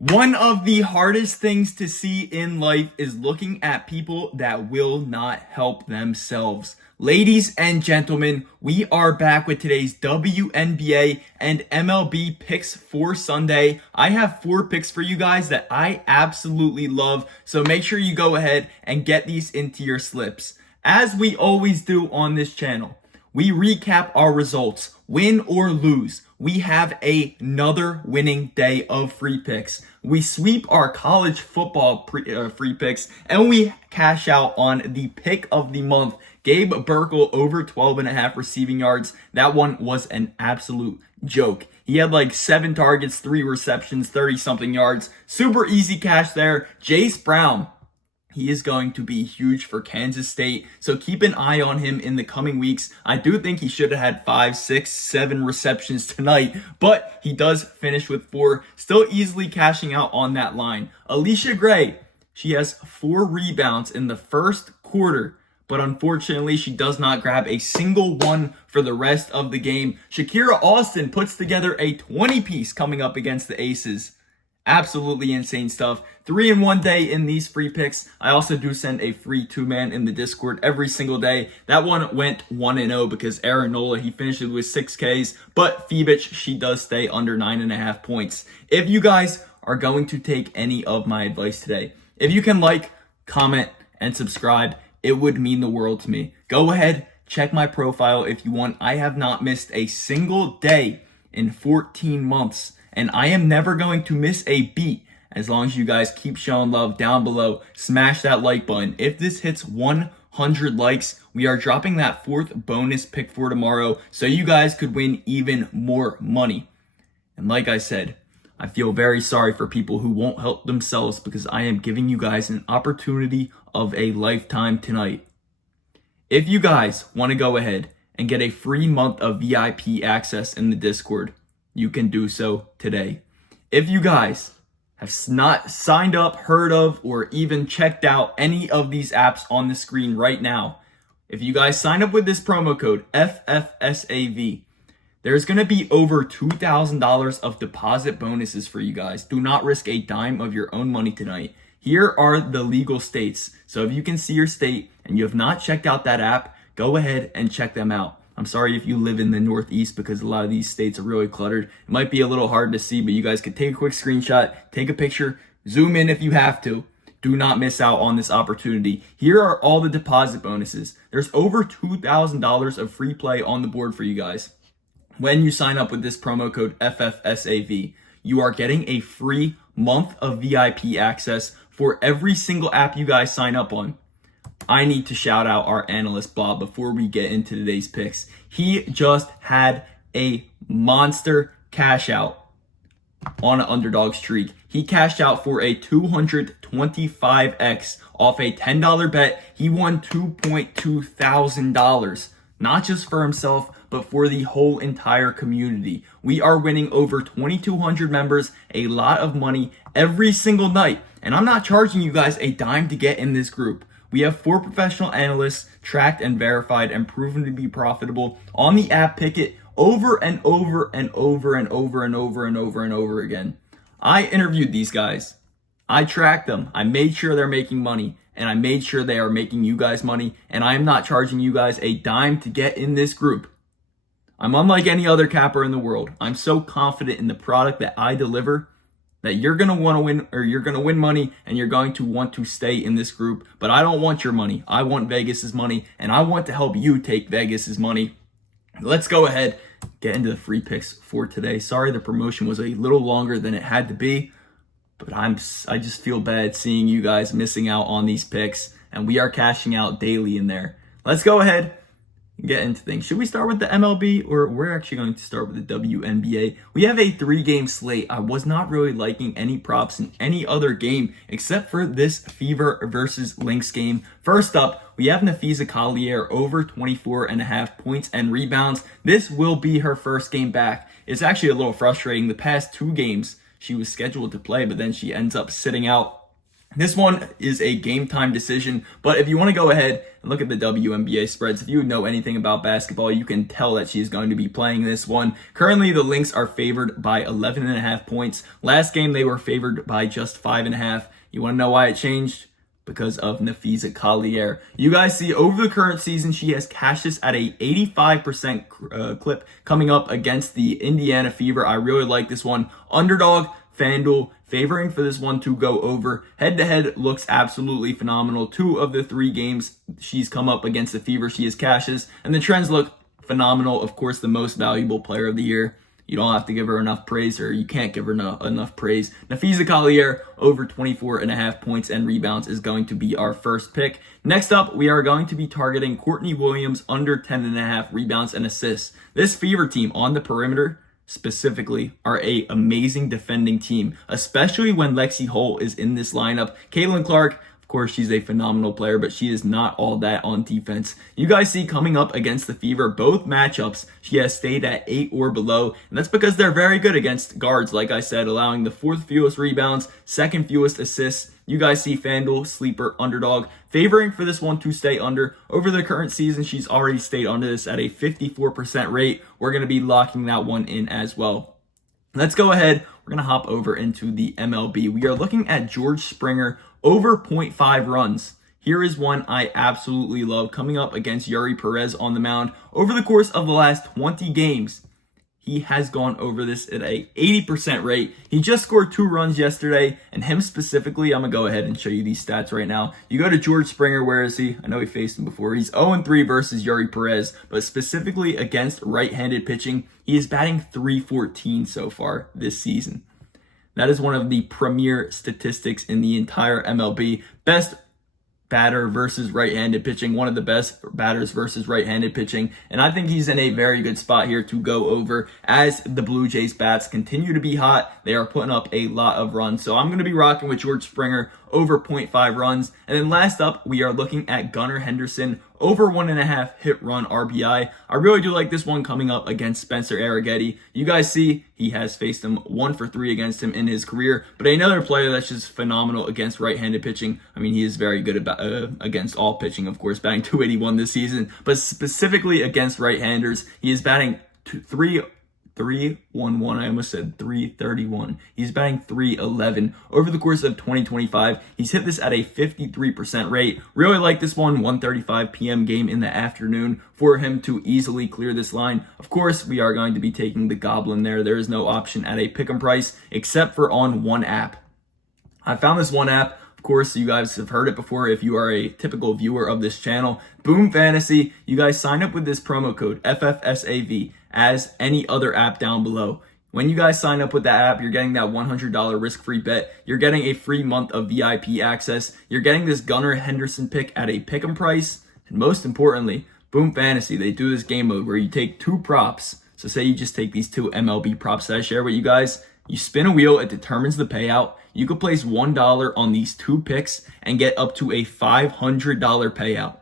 One of the hardest things to see in life is looking at people that will not help themselves. Ladies and gentlemen, we are back with today's WNBA and MLB picks for Sunday. I have 4 picks for you guys that I absolutely love, so make sure you go ahead and get these into your slips. As we always do on this channel, we recap our results, win or lose. We have another winning day of free picks. We sweep our college football free picks, and we cash out on the pick of the month. Gabe Burkle over 12.5 receiving yards. That one was an absolute joke. He had like 7 targets, 3 receptions, 30-something yards. Super easy cash there. Jace Brown. He is going to be huge for Kansas State, so keep an eye on him in the coming weeks. I do think he should have had 5, 6, 7 receptions tonight, but he does finish with 4, still easily cashing out on that line. Alicia Gray, she has 4 rebounds in the first quarter, but unfortunately she does not grab a single one for the rest of the game. Shakira Austin puts together a 20-piece coming up against the Aces. Absolutely insane stuff. 3 in 1 day in these free picks. I also do send a free 2-man in the Discord every single day. That one went 1-0 because Aaron Nola, he finished with 6 Ks, but Phoebich, she does stay under 9.5 points. If you guys are going to take any of my advice today, if you can like, comment, and subscribe, it would mean the world to me. Go ahead, check my profile if you want. I have not missed a single day in 14 months. And I am never going to miss a beat as long as you guys keep showing love down below. Smash that like button. If this hits 100 likes, we are dropping that 4th bonus pick for tomorrow so you guys could win even more money. And like I said, I feel very sorry for people who won't help themselves because I am giving you guys an opportunity of a lifetime tonight. If you guys want to go ahead and get a free month of VIP access in the Discord, you can do so today. If you guys have not signed up, heard of, or even checked out any of these apps on the screen right now, if you guys sign up with this promo code FFSAV, there's going to be over $2,000 of deposit bonuses for you guys. Do not risk a dime of your own money tonight. Here are the legal states. So if you can see your state and you have not checked out that app, go ahead and check them out. I'm sorry if you live in the Northeast because a lot of these states are really cluttered. It might be a little hard to see, but you guys could take a quick screenshot, take a picture, zoom in if you have to. Do not miss out on this opportunity. Here are all the deposit bonuses. There's over $2,000 of free play on the board for you guys. When you sign up with this promo code FFSAV, you are getting a free month of VIP access for every single app you guys sign up on. I need to shout out our analyst, Bob, before we get into today's picks. He just had a monster cash out on an underdog streak. He cashed out for a 225x off a $10 bet. He won $2.2 thousand, not just for himself, but for the whole entire community. We are winning over 2,200 members, a lot of money every single night. And I'm not charging you guys a dime to get in this group. We have 4 professional analysts tracked and verified and proven to be profitable on the app. Pick it over and over and over and over and over and over and over again. I interviewed these guys. I tracked them. I made sure they're making money, and I made sure they are making you guys money, and I am not charging you guys a dime to get in this group. I'm unlike any other capper in the world. I'm so confident in the product that I deliver that you're going to want to win, or you're going to win money, and you're going to want to stay in this group. But I don't want your money. I want Vegas's money, and I want to help you take Vegas's money. Let's go ahead, get into the free picks for today. Sorry the promotion was a little longer than it had to be, but I just feel bad seeing you guys missing out on these picks, and we are cashing out daily in there. Let's go ahead and get into things. Should we start with the MLB, or we're actually going to start with the WNBA? We have a 3-game slate. I was not really liking any props in any other game except for this Fever versus Lynx game. First up, we have Nafisa Collier over 24.5 points and rebounds. This will be her first game back. It's actually a little frustrating. The past 2 games she was scheduled to play, but then she ends up sitting out This one is a game time decision, but if you want to go ahead and look at the WNBA spreads, if you know anything about basketball, you can tell that she's going to be playing this one. Currently, the Lynx are favored by 11.5 points. Last game, they were favored by just 5.5. You want to know why it changed? Because of Nafisa Collier. You guys see over the current season, she has cashed this at a 85% clip coming up against the Indiana Fever. I really like this one. Underdog, FanDuel, favoring for this one to go over. Head-to-head looks absolutely phenomenal. 2 of the 3 games she's come up against the Fever, she has cashes, and the trends look phenomenal. Of course, the most valuable player of the year. You don't have to give her enough praise, or you can't give her enough praise. Nafisa Collier over 24.5 points and rebounds is going to be our first pick. Next up, we are going to be targeting Courtney Williams under 10.5 rebounds and assists. This Fever team on the perimeter specifically are a amazing defending team, especially when Lexi Holt is in this lineup. Caitlin Clark, of course, she's a phenomenal player, but she is not all that on defense. You guys see coming up against the Fever, both matchups, she has stayed at 8 or below, and that's because they're very good against guards, like I said, allowing the 4th fewest rebounds, 2nd fewest assists. You guys see FanDuel, sleeper, underdog, favoring for this one to stay under. Over the current season, she's already stayed under this at a 54% rate. We're going to be locking that one in as well. Let's go ahead. We're going to hop over into the MLB. We are looking at George Springer over 0.5 runs. Here is one I absolutely love coming up against Yuri Perez on the mound. Over the course of the last 20 games, he has gone over this at a 80% rate. He just scored 2 runs yesterday, and him specifically, I'm going to go ahead and show you these stats right now. You go to George Springer, where is he? I know we faced him before. He's 0-3 versus Yuri Perez, but specifically against right-handed pitching, he is batting .314 so far this season. That is one of the premier statistics in the entire MLB. Best batter versus right-handed pitching, one of the best batters versus right-handed pitching, and I think he's in a very good spot here to go over as the Blue Jays bats continue to be hot. They are putting up a lot of runs, so I'm going to be rocking with George Springer over 0.5 runs. And then last up, we are looking at Gunnar Henderson over 1.5 hit run RBI. I really do like this one coming up against Spencer Arrighetti. You guys see he has faced him 1 for 3 against him in his career, but another player that's just phenomenal against right-handed pitching. I mean, he is very good against all pitching, of course, batting .281 this season, but specifically against right-handers, he is batting 311. I almost said 331. He's batting .311 over the course of 2025. He's hit this at a 53% rate. Really like this one, 1:35 p.m. game in the afternoon for him to easily clear this line. Of course, we are going to be taking the Goblin there. There is no option at a pick'em price except for on one app. I found this one app. Of course, you guys have heard it before if you are a typical viewer of this channel. Boom Fantasy. You guys sign up with this promo code FFSAV as any other app down below. When you guys sign up with that app, you're getting that $100 risk-free bet. You're getting a free month of VIP access. You're getting this Gunnar Henderson pick at a pick'em price. And most importantly, Boom Fantasy, they do this game mode where you take 2 props. So say you just take these 2 MLB props that I share with you guys. You spin a wheel, it determines the payout. You could place $1 on these 2 picks and get up to a $500 payout.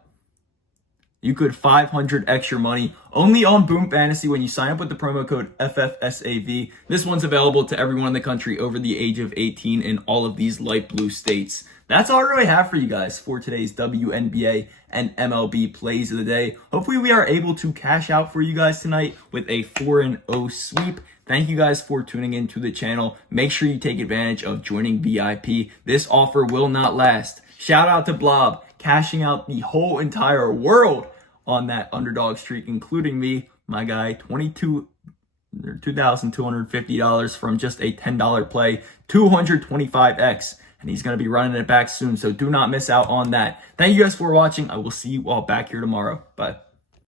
You could 500 extra money only on Boom Fantasy when you sign up with the promo code FFSAV. This one's available to everyone in the country over the age of 18 in all of these light blue states. That's all I really have for you guys for today's WNBA and MLB plays of the day. Hopefully we are able to cash out for you guys tonight with a 4-0 sweep. Thank you guys for tuning into the channel. Make sure you take advantage of joining VIP. This offer will not last. Shout out to Blob, cashing out the whole entire world on that underdog streak, including me, my guy, $2,250 from just a $10 play, 225x, and he's going to be running it back soon, so do not miss out on that. Thank you guys for watching. I will see you all back here tomorrow. Bye.